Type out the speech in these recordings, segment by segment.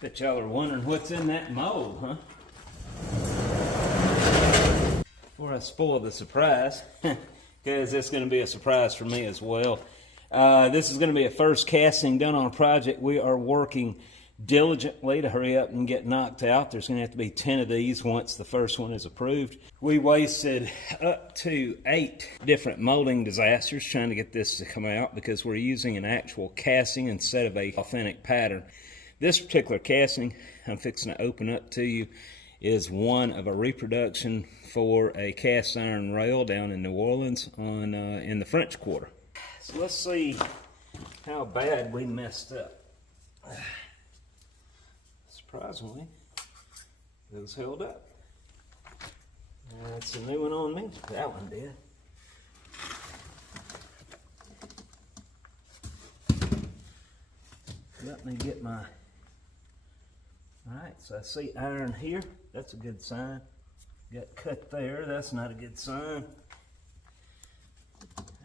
Bet y'all are wondering what's in that mold, huh? Before I spoil the surprise, because it's going to be a surprise for me as well. This is going to be a first casting done on a project we are working diligently to hurry up and get knocked out. There's going to have to be 10 of these once the first one is approved. We wasted up to 8 different molding disasters trying to get this to come out because we're using an actual casting instead of an authentic pattern. This particular casting I'm fixing to open up to you is one of a reproduction for a cast iron rail down in New Orleans on in the French Quarter. So let's see how bad we messed up. Surprisingly, it was held up. That's a new one on me. That one did. Let me get my... Alright, so I see iron here. That's a good sign. Got cut there. That's not a good sign.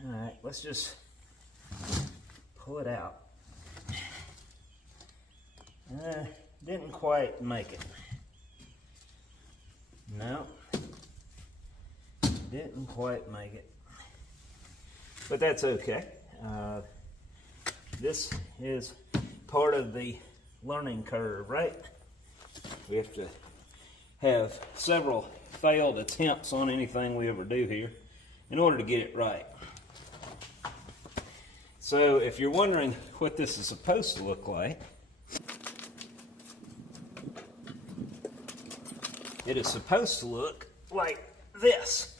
Alright, let's just pull it out. Didn't quite make it. No. Didn't quite make it. But that's okay. This is part of the learning curve, right? We have to have several failed attempts on anything we ever do here in order to get it right. So if you're wondering what this is supposed to look like, it is supposed to look like this.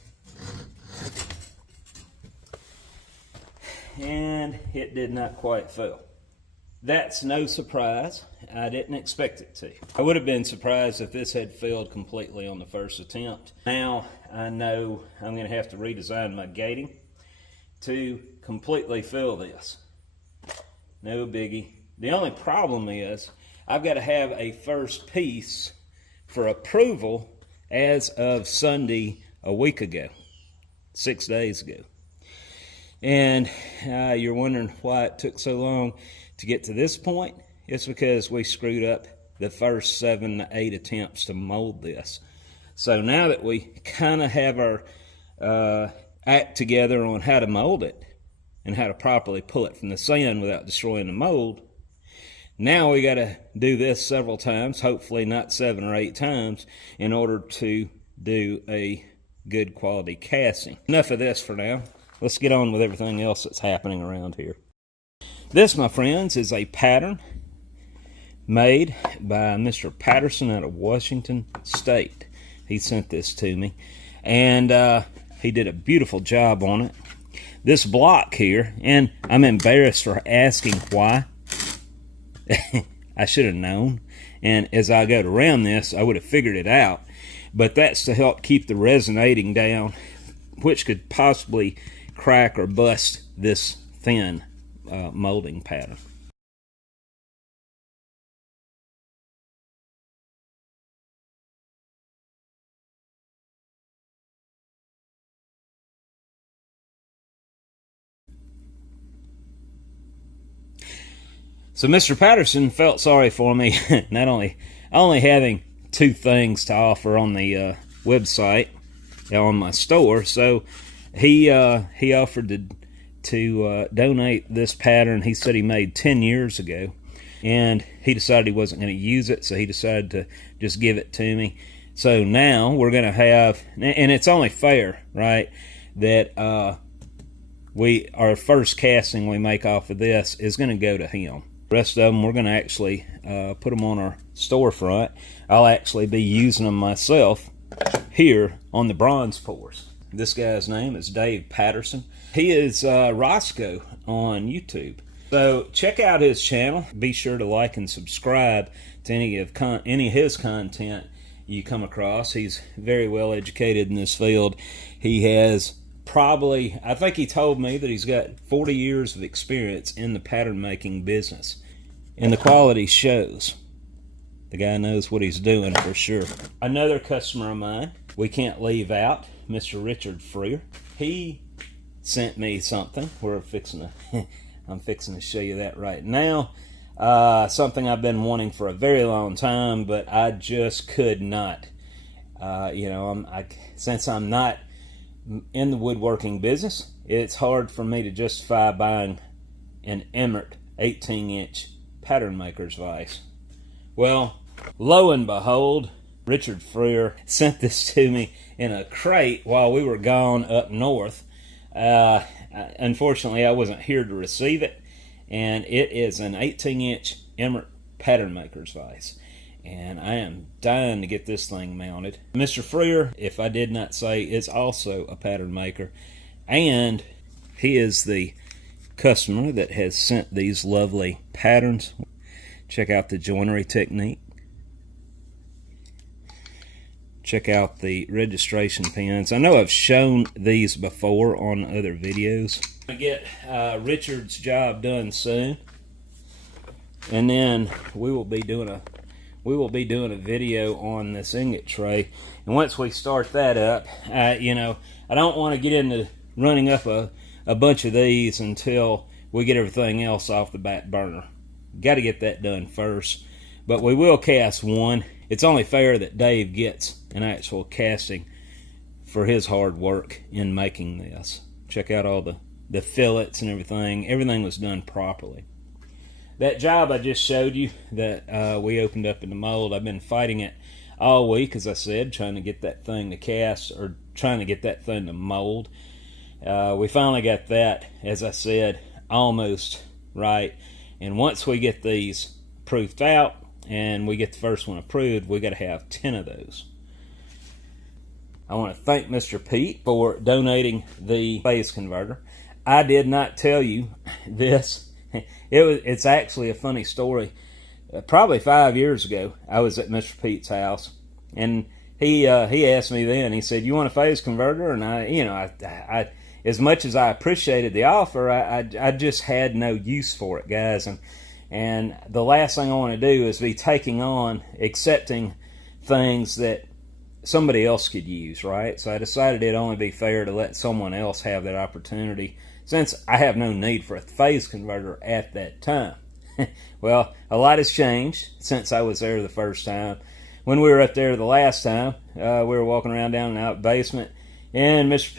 And it did not quite fail. That's no surprise. I didn't expect it to. I would have been surprised if this had failed completely on the first attempt. Now I know I'm going to have to redesign my gating to completely fill this. No biggie. The only problem is I've got to have a first piece for approval as of Sunday a week ago, 6 days ago. And you're wondering why it took so long to get to this point. It's because we screwed up the first 7 to 8 attempts to mold this. So now that we kind of have our act together on how to mold it and how to properly pull it from the sand without destroying the mold, now we got to do this several times, hopefully not 7 or 8 times, in order to do a good quality casting. Enough of this for now. Let's get on with everything else that's happening around here. This, my friends, is a pattern made by Mr. Patterson out of Washington State. He sent this to me, and he did a beautiful job on it. This block here, and I'm embarrassed for asking why. I should have known, and as I go to ram this I would have figured it out, but that's to help keep the resonating down, which could possibly crack or bust this thin molding pattern. So Mr. Patterson felt sorry for me, not only having 2 things to offer on the website, on my store, so he offered to donate this pattern. He said he made 10 years ago, and he decided he wasn't going to use it, so he decided to just give it to me. So now we're going to have, and it's only fair, right, that our first casting we make off of this is going to go to him. The rest of them we're going to actually put them on our storefront. I'll actually be using them myself here on the bronze pours. This guy's name is David Patterson. He is Roscoe on YouTube. So check out his channel. Be sure to like and subscribe to any of his content you come across. He's very well educated in this field. He has probably, I think he told me that he's got 40 years of experience in the pattern making business. And the quality shows. The guy knows what he's doing for sure. Another customer of mine we can't leave out, Mr. Richard Freer. He sent me something. I'm fixing to show you that right now. Something I've been wanting for a very long time, but I just could not. Since I'm not in the woodworking business, it's hard for me to justify buying an Emmert 18-inch pattern maker's vise. Well, lo and behold, Richard Freer sent this to me in a crate while we were gone up north. Unfortunately, I wasn't here to receive it, and it is an 18-inch Emmert pattern maker's vise. And I am dying to get this thing mounted. Mr. Freer, if I did not say, is also a pattern maker, and he is the customer that has sent these lovely patterns. Check out the joinery technique. Check out the registration pins. I know I've shown these before on other videos. I get Richard's job done soon, and then we will be doing a video on this ingot tray. And once we start that up, I don't want to get into running up a bunch of these until we get everything else off the back burner. Got to get that done first. But we will cast one. It's only fair that Dave gets an actual casting for his hard work in making this. Check out all the fillets and everything. Everything was done properly. That job I just showed you that we opened up in the mold, I've been fighting it all week, as I said, trying to get that thing to cast, or trying to get that thing to mold. We finally got that, as I said, almost right. And once we get these proofed out and we get the first one approved, we got to have 10 of those. I want to thank Mr. Pete for donating the phase converter. I did not tell you this. It's actually a funny story. Probably 5 years ago, I was at Mr. Pete's house, and he asked me then. He said, "You want a phase converter?" And I as much as I appreciated the offer, I just had no use for it, guys. And the last thing I want to do is be taking on accepting things that somebody else could use, right? So I decided it'd only be fair to let someone else have that opportunity, since I have no need for a phase converter at that time. Well, a lot has changed since I was there the first time. When we were up there the last time, we were walking around down in the out basement, and Mr.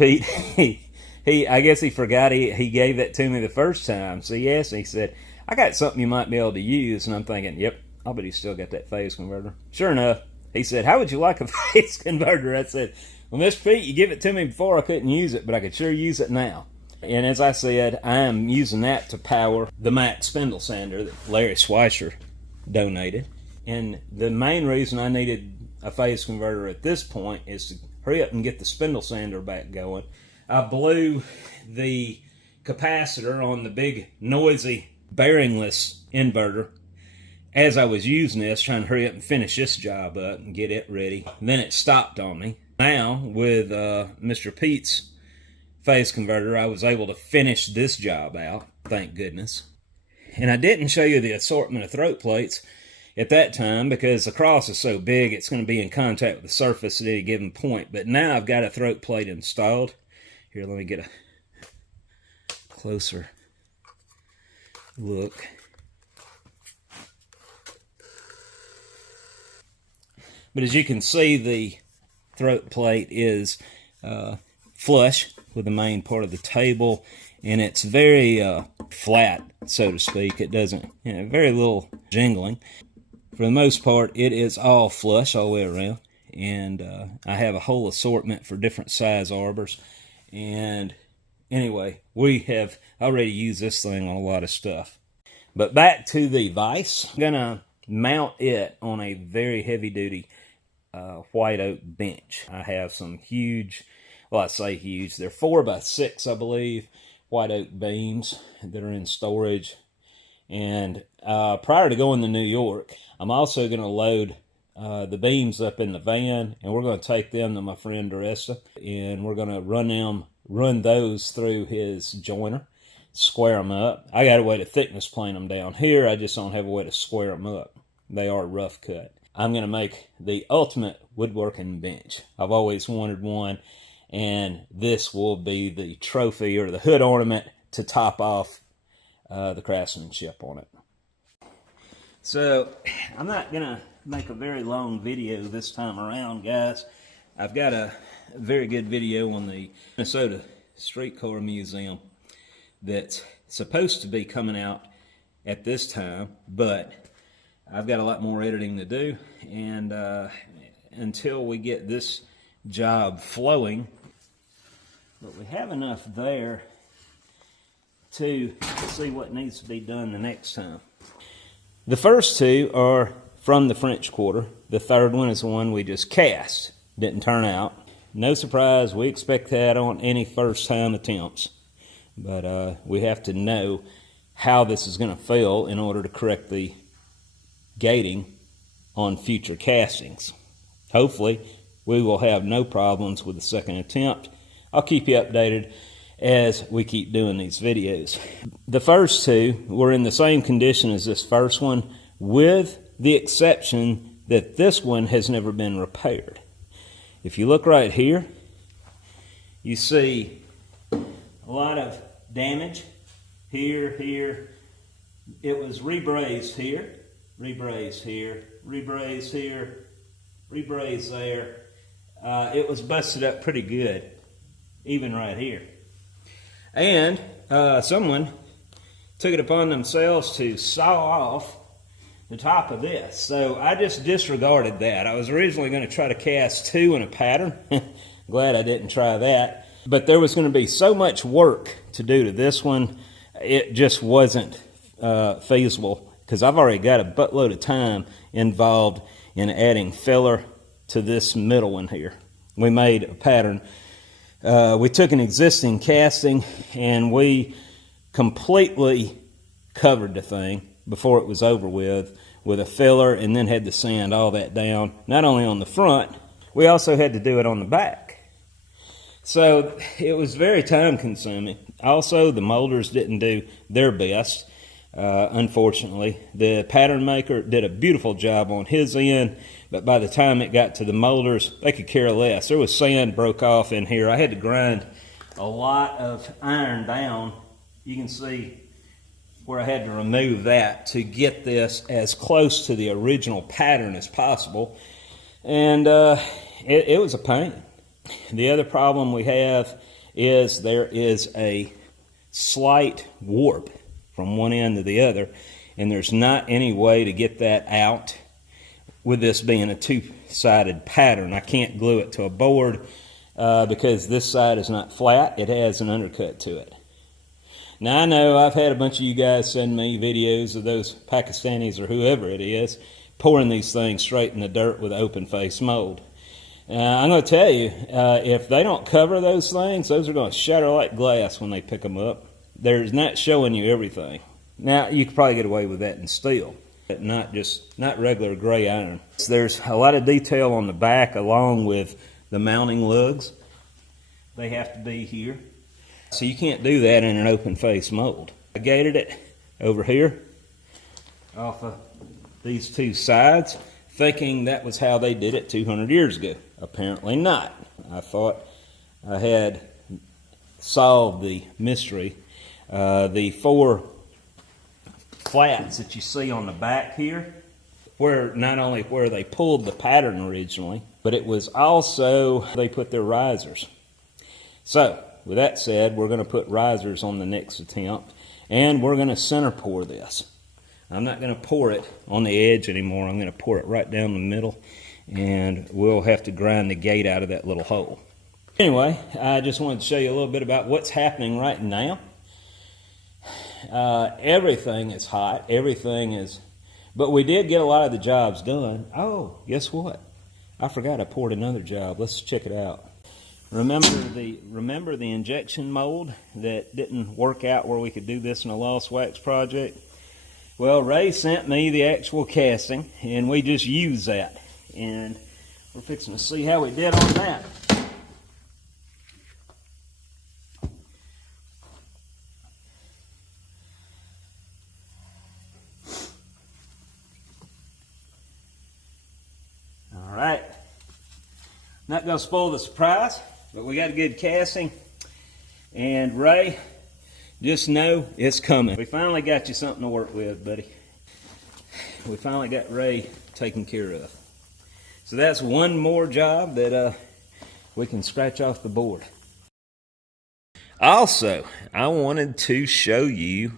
Pete, I guess he forgot he gave that to me the first time. So he asked me, he said, "I got something you might be able to use." And I'm thinking, yep, I'll bet he's still got that phase converter. Sure enough, he said, "How would you like a phase converter?" I said, "Well, Mr. Pete, you give it to me before I couldn't use it, but I could sure use it now." And as I said, I am using that to power the Mac spindle sander that Larry Schweitzer donated. And the main reason I needed a phase converter at this point is to hurry up and get the spindle sander back going. I blew the capacitor on the big noisy bearingless inverter as I was using this, trying to hurry up and finish this job up and get it ready. And then it stopped on me. Now, with Mr. Pete's phase converter, I was able to finish this job out, thank goodness. And I didn't show you the assortment of throat plates at that time because the cross is so big it's going to be in contact with the surface at any given point. But now I've got a throat plate installed. Here, let me get a closer look. But as you can see, the throat plate is flush with the main part of the table, and it's very flat, so to speak. It doesn't, very little jingling. For the most part, it is all flush all the way around, and I have a whole assortment for different size arbors. And anyway, we have already used this thing on a lot of stuff. But back to the vise. I'm gonna mount it on a very heavy-duty white oak bench. I have some huge, well, I say huge, they're 4x6, I believe, white oak beams that are in storage. And prior to going to New York, I'm also going to load the beams up in the van, and we're going to take them to my friend Doresta, and we're going to run those through his joiner, square them up. I got a way to thickness plane them down here. I just don't have a way to square them up. They are rough cut. I'm going to make the ultimate woodworking bench. I've always wanted one, and this will be the trophy or the hood ornament to top off the craftsmanship on it. So I'm not gonna make a very long video this time around, guys. I've got a very good video on the Minnesota Streetcar Museum that's supposed to be coming out at this time, but I've got a lot more editing to do, and until we get this job flowing, but we have enough there to see what needs to be done the next time. The first two are from the French Quarter. The third one is the one we just cast. Didn't turn out. No surprise, we expect that on any first time attempts. But we have to know how this is going to feel in order to correct the gating on future castings. Hopefully, we will have no problems with the second attempt. I'll keep you updated as we keep doing these videos. The first two were in the same condition as this first one, with the exception that this one has never been repaired. If you look right here, you see a lot of damage here, here. It was rebrazed here, rebrazed here, rebrazed here, rebrazed there. It was busted up pretty good, even right here. And someone took it upon themselves to saw off the top of this. So I just disregarded that. I was originally going to try to cast two in a pattern. Glad I didn't try that. But there was going to be so much work to do to this one, it just wasn't feasible, because I've already got a buttload of time involved in adding filler to this middle one here. We made a pattern. We took an existing casting and we completely covered the thing before it was over with a filler, and then had to sand all that down, not only on the front, we also had to do it on the back. So it was very time consuming. Also, the molders didn't do their best, unfortunately. The pattern maker did a beautiful job on his end, but by the time it got to the molders, they could care less. There was sand broke off in here. I had to grind a lot of iron down. You can see where I had to remove that to get this as close to the original pattern as possible. And it was a pain. The other problem we have is there is a slight warp from one end to the other, and there's not any way to get that out with this being a two-sided pattern. I can't glue it to a board because this side is not flat. It has an undercut to it. Now, I know I've had a bunch of you guys send me videos of those Pakistanis or whoever it is pouring these things straight in the dirt with open-face mold. I'm going to tell you, if they don't cover those things, those are going to shatter like glass when they pick them up. They're not showing you everything. Now, you could probably get away with that in steel, but not regular gray iron. There's a lot of detail on the back along with the mounting lugs. They have to be here. So you can't do that in an open face mold. I gated it over here off of these two sides, thinking that was how they did it 200 years ago. Apparently not. I thought I had solved the mystery. The four flats that you see on the back here were not only where they pulled the pattern originally, but it was also they put their risers. So, with that said, we're going to put risers on the next attempt, and we're going to center pour this. I'm not going to pour it on the edge anymore. I'm going to pour it right down the middle, and we'll have to grind the gate out of that little hole. Anyway, I just wanted to show you a little bit about what's happening right now. Everything is hot. Everything is... But we did get a lot of the jobs done. Oh, guess what? I forgot I poured another job. Let's check it out. Remember the injection mold that didn't work out where we could do this in a lost wax project? Well, Ray sent me the actual casting, and we just used that. And we're fixing to see how we did on that. All right. Not going to spoil the surprise, but we got a good casting. And Ray, just know it's coming. We finally got you something to work with, buddy. we finally got Ray taken care of. So that's one more job that we can scratch off the board. Also, I wanted to show you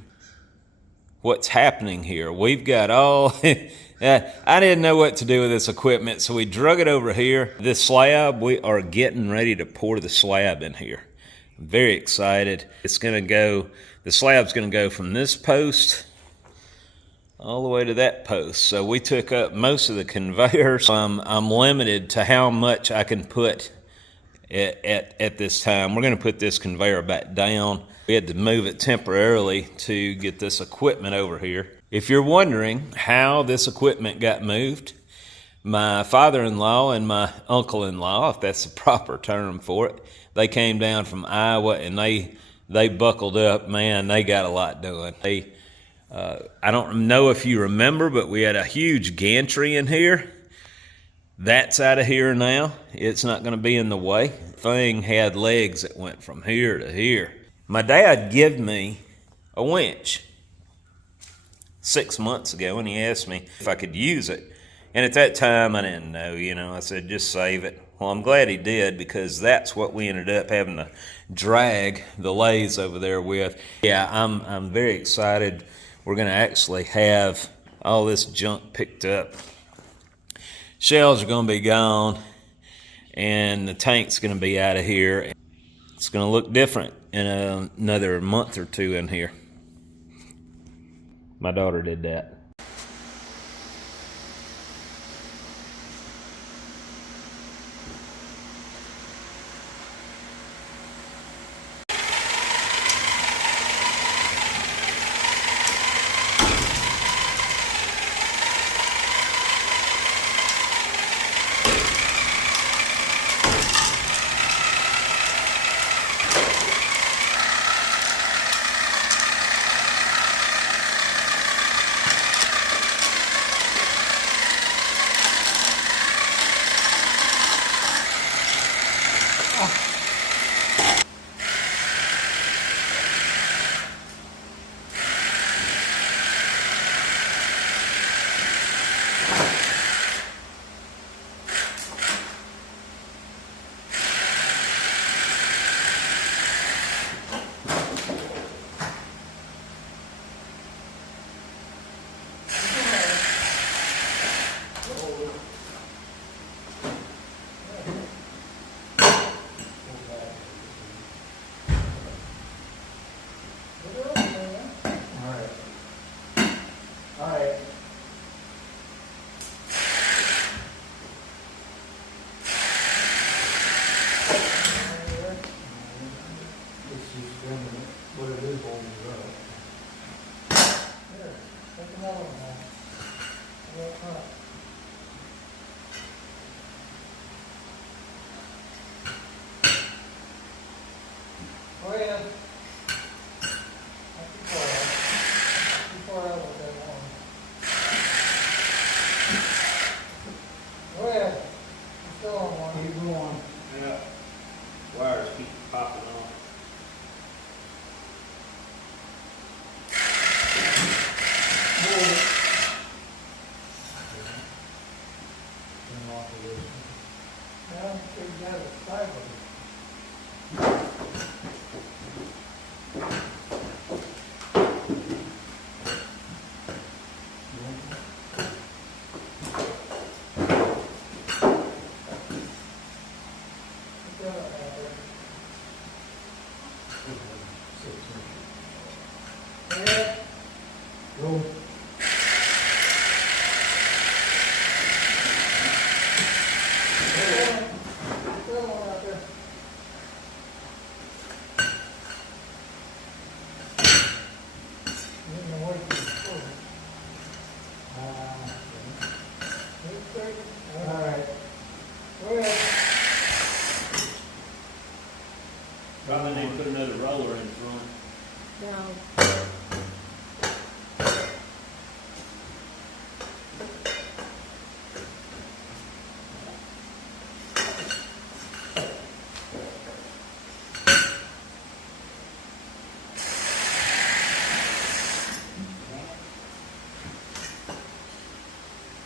what's happening here. We've got all, I didn't know what to do with this equipment, so we drug it over here. This slab, we are getting ready to pour the slab in here. I'm very excited. It's gonna go, the slab's gonna go from this post all the way to that post. So we took up most of the conveyor. So I'm limited to how much I can put at this time. We're going to put this conveyor back down. We had to move it temporarily to get this equipment over here. If you're wondering how this equipment got moved, my father-in-law and my uncle-in-law, if that's the proper term for it, they came down from Iowa and they buckled up. Man, they got a lot done. I don't know if you remember, but we had a huge gantry in here. That's out of here now. It's not going to be in the way. The thing had legs that went from here to here. My dad gave me a winch 6 months ago, and he asked me if I could use it. And at that time, I didn't know, you know. I said, just save it. Well, I'm glad he did, because that's what we ended up having to drag the lathes over there with. Yeah, I'm very excited. We're going to actually have all this junk picked up. Shells are going to be gone, and the tank's going to be out of here. It's going to look different in another month or two in here. My daughter did that. Wires keep popping off.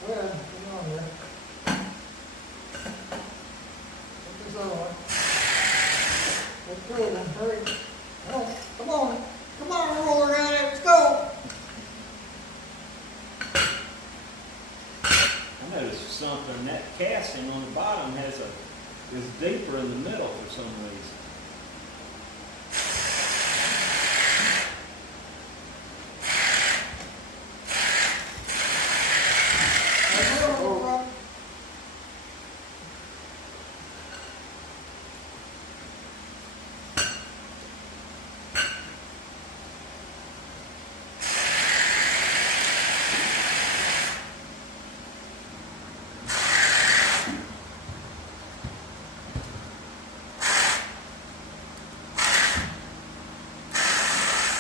Well, come on here. Put this on. Let's go then, hurry. Come on. Come on, roll around it. Let's go. I noticed something, that casting on the bottom is deeper in the middle for some reason.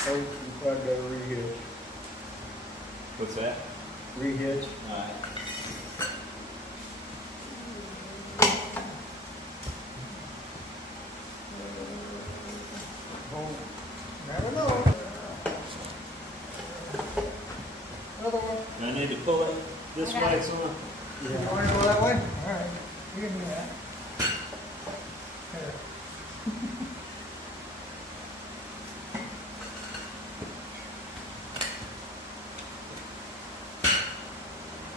Oh, you probably got to re-hitch. What's that? Re-hitch. All right. Oh, never know. Another one. Do I need to pull it this way, son? You want to go that way? All right. You can do that. Here.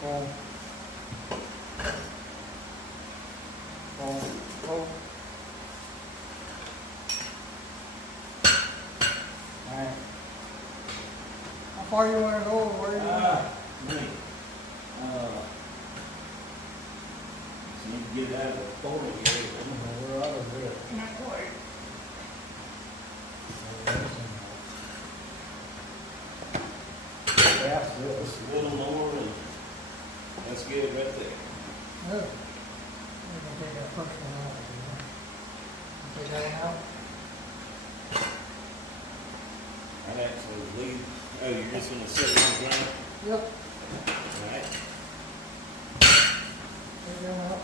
Oh. Oh. Alright. How far you want to go? Where you Me. Just need to get it out of the corner here. We're out of there. Not quite. Pass this. Just a little more, and that's good right there. No. We're going to take that first one out. Take that one out. I'd actually leave. Oh, you're just going to sit it on the ground? Yep. All right. Take that one out.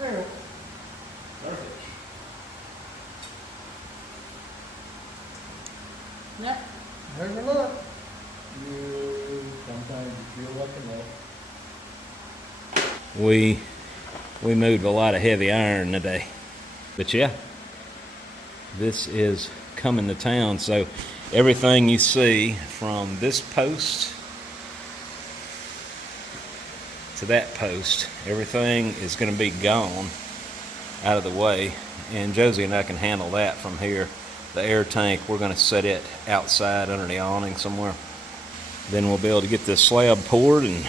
There you go. Perfect. Yeah. There's a look. Sometimes you feel like a nut. We moved a lot of heavy iron today. But yeah, this is coming to town. So everything you see from this post to that post, everything is going to be gone out of the way. And Josie and I can handle that from here. The air tank, we're going to set it outside under the awning somewhere. Then we'll be able to get this slab poured and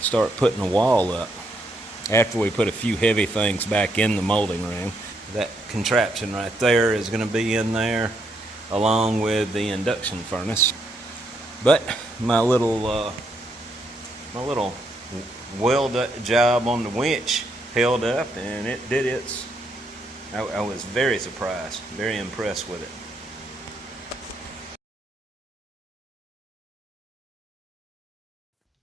start putting the wall up. After we put a few heavy things back in the molding room, that contraption right there is going to be in there along with the induction furnace. But my little weld job on the winch held up, and it did its. I was very surprised, very impressed with it.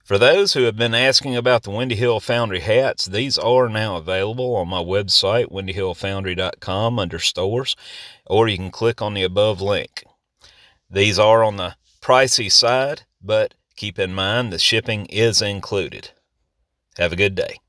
For those who have been asking about the Windy Hill Foundry hats, these are now available on my website, windyhillfoundry.com, under stores, or you can click on the above link. These are on the pricey side, but keep in mind the shipping is included. Have a good day.